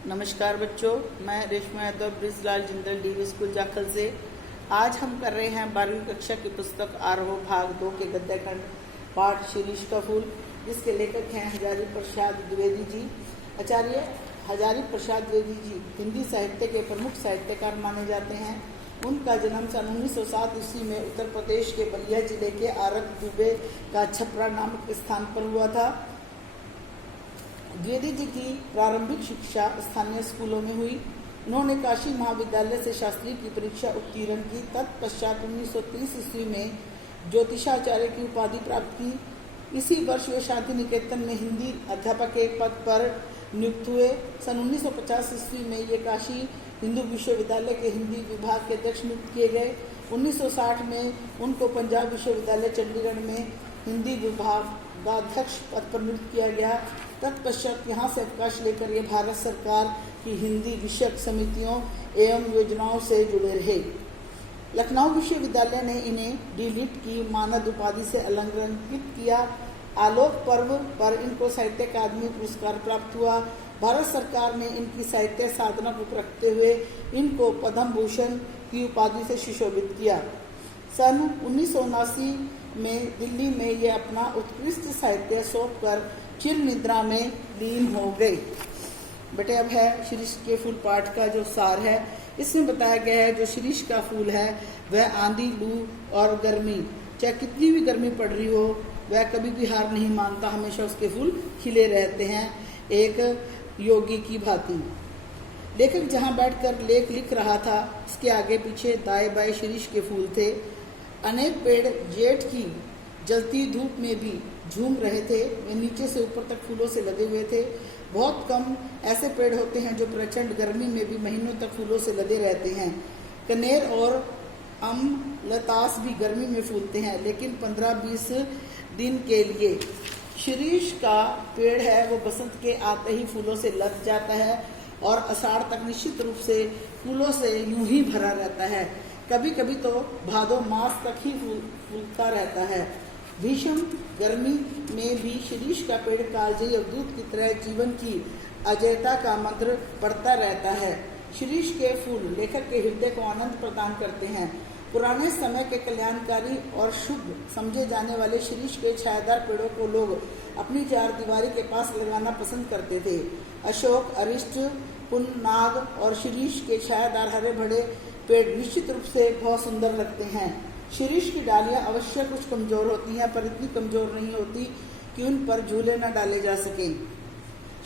नमस्कार बच्चों, मैं रेशमा यादव ब्रिजलाल जिंदल डीवी स्कूल जाखल से। आज हम कर रहे हैं 12वीं कक्षा की पुस्तक आरोह भाग 2 के गद्यखंड पाठ शिरीष का फूल, जिसके लेखक हैं हजारी प्रसाद द्विवेदी जी। आचार्य हजारी प्रसाद द्विवेदी जी हिंदी साहित्य के प्रमुख साहित्यकार माने जाते हैं। उनका जन्म सन 1907 ईस्वी में उत्तर प्रदेश के बलिया जिले के आरक दुबे का छपरा नामक स्थान पर हुआ था। द्विवेदी जी की प्रारंभिक शिक्षा स्थानीय स्कूलों में हुई। उन्होंने काशी महाविद्यालय से शास्त्री की परीक्षा उत्तीर्ण की। तत्पश्चात 1930 ईस्वी में ज्योतिषाचार्य की उपाधि प्राप्त की। इसी वर्ष वे शांति निकेतन में हिंदी अध्यापक के पद पर नियुक्त हुए। सन 1950 ईस्वी में ये काशी हिंदू विश्वविद्यालय के हिंदी विभाग के अध्यक्ष नियुक्त किए गए। 1960 में उनको पंजाब विश्वविद्यालय चंडीगढ़ में हिंदी विभागाध्यक्ष पद पर नियुक्त किया गया। तत्पश्चात यहाँ से अवकाश लेकर ये भारत सरकार की हिंदी विषयक समितियों एवं योजनाओं से जुड़े रहे। लखनऊ विश्वविद्यालय ने इन्हें डी.लिट की मानद उपाधि से अलंकृत किया। आलोक पर्व पर इनको साहित्य अकादमी पुरस्कार प्राप्त हुआ। भारत सरकार ने इनकी साहित्य साधना को रखते हुए इनको पद्म भूषण की उपाधि से सुशोभित किया। सन 1979 में दिल्ली में ये अपना उत्कृष्ट साहित्य सौंपकर चिर निद्रा में लीन हो गए। बेटे अब है शिरीष के फूल पाठ का जो सार है। इसमें बताया गया है जो शिरीष का फूल है वह आंधी, लू और गर्मी, चाहे कितनी भी गर्मी पड़ रही हो, वह कभी भी हार नहीं मानता, हमेशा उसके फूल खिले रहते हैं, एक योगी की भांति। लेखक जहाँ बैठकर लेख लिख रहा था, उसके आगे पीछे दाएं बाएं शिरीष के फूल थे। अनेक पेड़ जेठ की जलती धूप में भी झूम रहे थे। वे नीचे से ऊपर तक फूलों से लदे हुए थे। बहुत कम ऐसे पेड़ होते हैं जो प्रचंड गर्मी में भी महीनों तक फूलों से लदे रहते हैं। कनेर और अमलतास भी गर्मी में फूलते हैं, लेकिन 15-20 दिन के लिए। शिरीष का पेड़ है वो बसंत के आते ही फूलों से लद जाता है और आषाढ़ तक निश्चित रूप से फूलों से यूं ही भरा रहता है। कभी कभी तो भादो मास तक ही फूलता रहता है। भीषण गर्मी में भी शिरीष का पेड़ कालजयी अवधूत की तरह जीवन की अजयता का मंत्र पढ़ता रहता है। शिरीष के फूल लेखक के हृदय को आनंद प्रदान करते हैं। पुराने समय के कल्याणकारी और शुभ समझे जाने वाले शिरीष के छायादार पेड़ों को लोग अपनी चार दीवारी के पास लगाना पसंद करते थे। अशोक, अरिष्ट, पुन्नाग और शिरीष के छायादार हरे भरे पेड़ निश्चित रूप से बहुत सुंदर लगते हैं। शिरीष की डालियां अवश्य कुछ कमजोर होती हैं, पर इतनी कमजोर नहीं होती कि उन पर झूले न डाले जा सकें।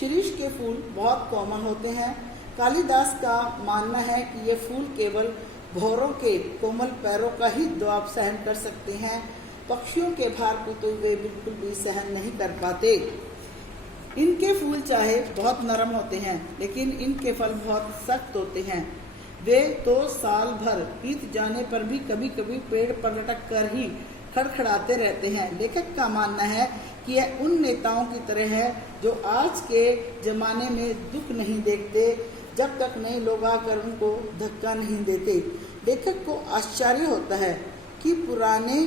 शिरीष के फूल बहुत कोमल होते हैं। कालिदास का मानना है कि ये फूल केवल भौरों के कोमल पैरों का ही दबाव सहन कर सकते हैं। पक्षियों के भार को तो वे बिल्कुल भी सहन नहीं कर पाते। इनके फूल चाहे बहुत नरम होते हैं, लेकिन इनके फल बहुत सख्त होते हैं। वे तो साल भर बीत जाने पर भी कभी कभी पेड़ पर लटक कर ही खड़खड़ाते रहते हैं। लेखक का मानना है कि यह उन नेताओं की तरह है जो आज के जमाने में दुख नहीं देखते जब तक नए लोग आकर उनको धक्का नहीं देते। लेखक को आश्चर्य होता है कि पुराने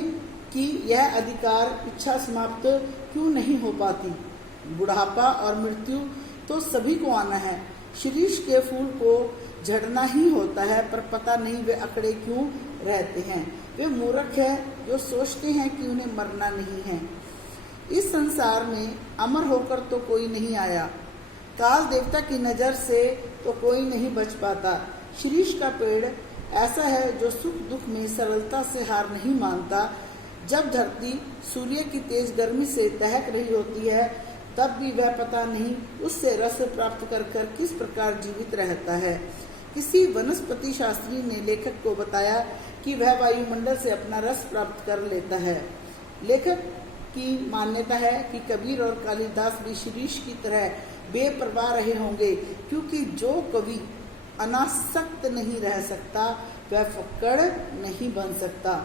की यह अधिकार इच्छा समाप्त क्यों नहीं हो पाती। बुढ़ापा और मृत्यु तो सभी को आना है। शिरीष के फूल को झड़ना ही होता है, पर पता नहीं वे अकड़े क्यों रहते हैं। वे मूर्ख हैं जो सोचते हैं कि उन्हें मरना नहीं है। इस संसार में अमर होकर तो कोई नहीं आया। काल देवता की नजर से तो कोई नहीं बच पाता। शिरीष का पेड़ ऐसा है जो सुख दुख में सरलता से हार नहीं मानता। जब धरती सूर्य की तेज गर्मी से दहक रही होती है, तब भी वह पता नहीं उससे रस प्राप्त कर किस प्रकार जीवित रहता है। किसी वनस्पति शास्त्री ने लेखक को बताया कि वह वायुमंडल से अपना रस प्राप्त कर लेता है। लेखक की मान्यता है कि कबीर और कालिदास भी शिरीष की तरह बेपरवाह रहे होंगे, क्योंकि जो कवि अनासक्त नहीं रह सकता वह फक्कड़ नहीं बन सकता।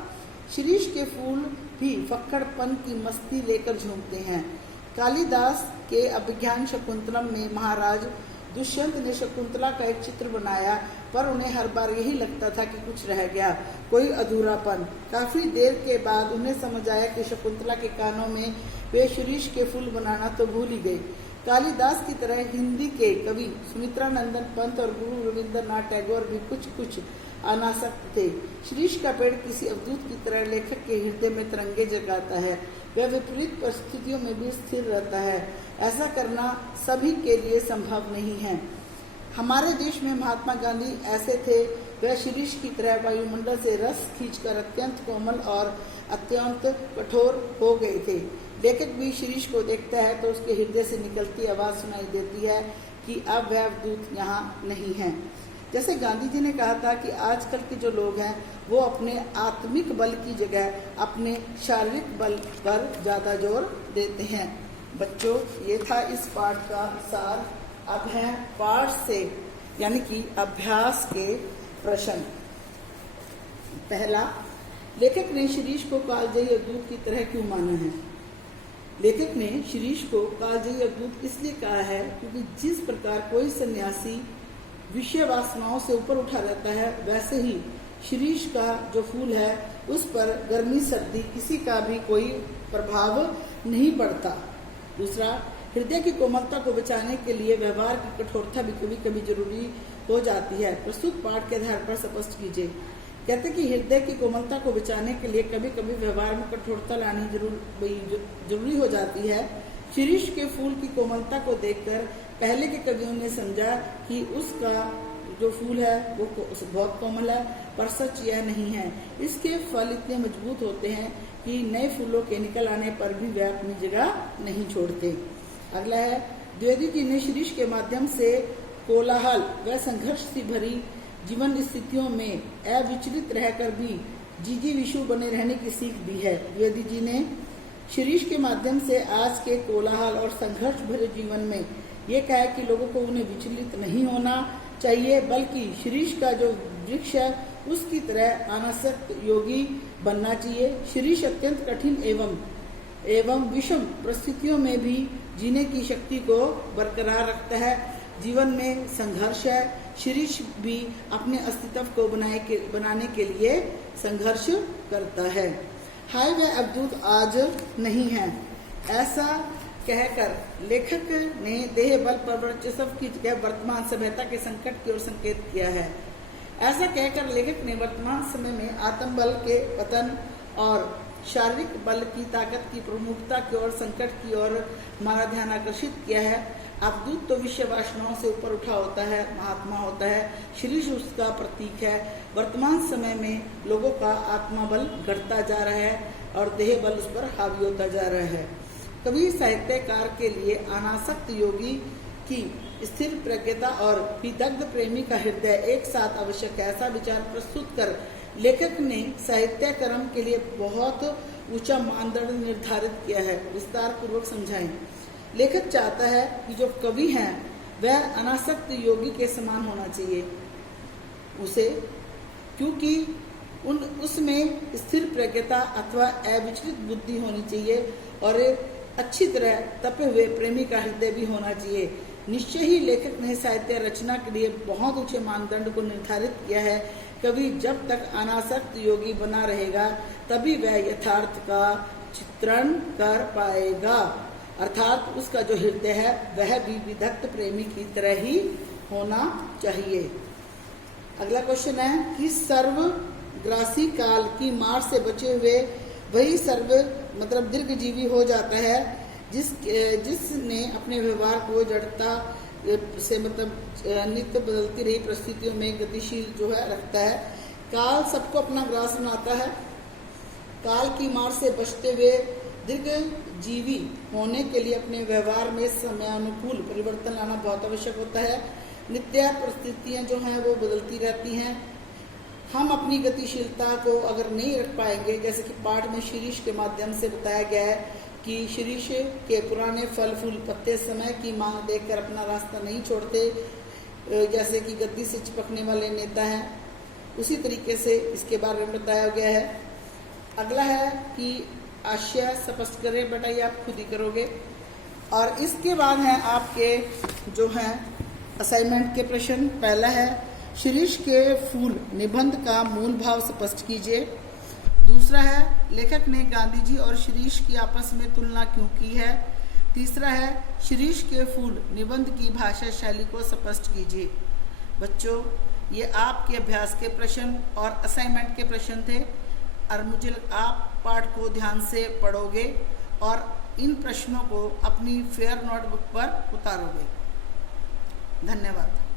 शिरीष के फूल भी फक्कड़पन की मस्ती लेकर झूमते हैं। कालिदास के अभिज्ञान शकुंतलम में महाराज दुष्यंत ने शकुंतला का एक चित्र बनाया, पर उन्हें हर बार यही लगता था कि कुछ रह गया, कोई अधूरापन। काफी देर के बाद उन्हें समझ आया कि शकुंतला के कानों में वे शिरीष के फूल बनाना तो भूल ही गए। कालिदास की तरह हिंदी के कवि सुमित्रानंदन पंत और गुरु रविंद्रनाथ टैगोर भी कुछ अनासक्त थे। शीरीष का पेड़ किसी अवधूत की तरह लेखक के हृदय में तिरंगे जगाता है। वह विपरीत परिस्थितियों में भी स्थिर रहता है। ऐसा करना सभी के लिए संभव नहीं है। हमारे देश में महात्मा गांधी ऐसे थे। वह शीरीष की तरह वायुमंडल से रस खींचकर अत्यंत कोमल और अत्यंत कठोर हो गए थे। लेखक भी शीरीष को देखता है तो उसके हृदय से निकलती आवाज सुनाई देती है कि अब वह अवधूत यहाँ नहीं है। जैसे गांधी जी ने कहा था कि आजकल के जो लोग हैं वो अपने आत्मिक बल की जगह अपने शारीरिक बल पर ज़्यादा जोर देते हैं। बच्चों, ये था इस पाठ का सार। अब है पाठ से यानी कि अभ्यास के प्रश्न। पहला, लेखक ने शीरीष को कालजयी अवधूत की तरह क्यों माना है? लेखक ने शीरीष को कालजयी अवधूत इसलिए कहा है क्योंकि जिस प्रकार कोई सन्यासी विषय वासनाओं से ऊपर उठा रहता है, वैसे ही शीरीष का जो फूल है उस पर गर्मी सर्दी किसी का भी कोई प्रभाव नहीं पड़ता। दूसरा, हृदय की कोमलता को बचाने के लिए व्यवहार की कठोरता भी कभी कभी जरूरी हो जाती है। प्रस्तुत पाठ के आधार पर स्पष्ट कीजिए। कहते हैं कि हृदय की कोमलता को बचाने के लिए कभी कभी व्यवहार में कठोरता लानी जरूरी हो जाती है। शीरीष के फूल की कोमलता को देखकर पहले के कवियों ने समझा कि उसका जो फूल है वो बहुत कोमल है, पर सच यह नहीं है। इसके फल इतने मजबूत होते हैं कि नए फूलों के निकल आने पर भी वे अपनी जगह नहीं छोड़ते। अगला है, द्विवेदी जी ने शीरीष के माध्यम से कोलाहल व संघर्ष से भरी जीवन स्थितियों में अविचलित रहकर भी जीजी विशु बने रहने की सीख दी है। द्विवेदी जी ने शीरीष के माध्यम से आज के कोलाहल और संघर्ष भरे जीवन में ये कहा कि लोगों को उन्हें विचलित नहीं होना चाहिए, बल्कि शीरीष का जो वृक्ष है उसकी तरह अनासक्त योगी बनना चाहिए। शीरीष अत्यंत कठिन एवं विषम परिस्थितियों में भी जीने की शक्ति को बरकरार रखता है। जीवन में संघर्ष है। शीरीष भी अपने अस्तित्व को बनाने के लिए संघर्ष करता है। हाय वह अवधूत आज नहीं है, ऐसा कहकर लेखक ने देह बल पर वर्चस्व की जगह वर्तमान सभ्यता के संकट की ओर संकेत किया है। ऐसा कहकर लेखक ने वर्तमान समय में आत्म बल के पतन और शारीरिक बल की ताकत की प्रमुखता की ओर संकट की ओर हमारा ध्यान आकर्षित किया है। अवधूत तो विषय वासनाओं से ऊपर उठा होता है, महात्मा होता है। शीरीष उसका प्रतीक है। वर्तमान समय में लोगों का आत्मा बल घटता जा रहा है और देह बल उस पर हावी होता जा रहा है। कवि साहित्यकार के लिए अनासक्त योगी की स्थिर प्रज्ञता और विदग्ध प्रेमी का हृदय एक साथ आवश्यक है। ऐसा विचार प्रस्तुत कर लेखक ने साहित्य कर्म के लिए बहुत ऊंचा मानदंड निर्धारित किया है। विस्तार पूर्वक समझाएं। लेखक चाहता है कि जो कवि हैं वह अनासक्त योगी के समान होना चाहिए उसे, क्योंकि उसमें स्थिर प्रज्ञता अथवा अविचलित बुद्धि होनी चाहिए और अच्छी तरह तपे हुए प्रेमी का हृदय भी होना चाहिए। निश्चय ही लेखक ने साहित्य रचना के लिए बहुत ऊंचे मानदंड को निर्धारित किया है। कवि जब तक अनासक्त योगी बना रहेगा तभी वह यथार्थ का चित्रण कर पाएगा, अर्थात उसका जो हृदय है वह भी विदग्ध प्रेमी की तरह ही होना चाहिए। अगला क्वेश्चन है कि सर्वग्रासी काल की मार से बचे हुए वही दीर्घजीवी हो जाता है जिसने अपने व्यवहार को जड़ता से नित्य बदलती रही परिस्थितियों में गतिशील जो है रखता है। काल सबको अपना ग्रास बनाता है। काल की मार से बचते हुए दीर्घजीवी होने के लिए अपने व्यवहार में समयानुकूल परिवर्तन लाना बहुत आवश्यक होता है। नित्य परिस्थितियां जो हैं वो बदलती रहती हैं। हम अपनी गतिशीलता को अगर नहीं रख पाएंगे, जैसे कि पाठ में शीरीष के माध्यम से बताया गया है कि शीरीष के पुराने फल फूल पत्ते समय की मांग देखकर अपना रास्ता नहीं छोड़ते, जैसे कि गद्दी से चिपकने वाले नेता हैं, उसी तरीके से इसके बारे में बताया गया है। अगला है कि आशय स्पष्ट करें, बेटा ये आप खुद ही करोगे। और इसके बाद है आपके जो हैं असाइनमेंट के प्रश्न। पहला है शीरीष के फूल निबंध का मूल भाव स्पष्ट कीजिए। दूसरा है लेखक ने गांधी जी और शीरीष की आपस में तुलना क्यों की है। तीसरा है शिरीष के फूल निबंध की भाषा शैली को स्पष्ट कीजिए। बच्चों, ये आपके अभ्यास के प्रश्न और असाइनमेंट के प्रश्न थे और मुझे आप पाठ को ध्यान से पढ़ोगे और इन प्रश्नों को अपनी फेयर नोटबुक पर उतारोगे। धन्यवाद।